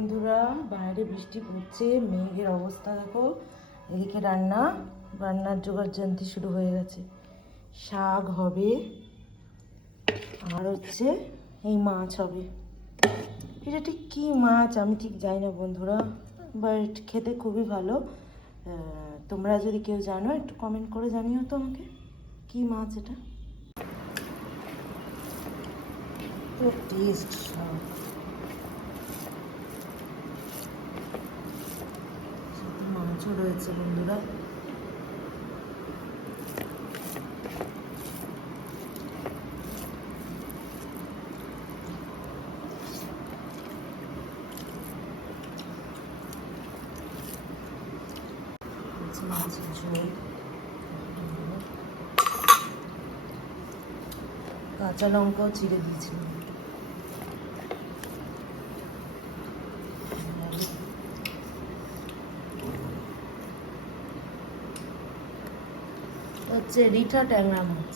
বন্ধুরা, বাইরে বৃষ্টি পড়ছে, মেঘের অবস্থা দেখো। এদিকে রান্নার জোগাড় জানতে শুরু হয়ে গেছে। শাক হবে আর হচ্ছে এই মাছ হবে। এটা ঠিক কী মাছ আমি ঠিক জানি না বন্ধুরা, বাট খেতে খুবই ভালো। তোমরা যদি কেউ জানো একটু কমেন্ট করে জানিও তো আমাকে, কী মাছ এটা। টেস্ট মাছও রয়েছে বন্ধুরা। মাছের ঝোল, কাঁচা লঙ্কাও চিড়ে দিয়েছি। হচ্ছে রিঠা ট্যাংরা মাছ।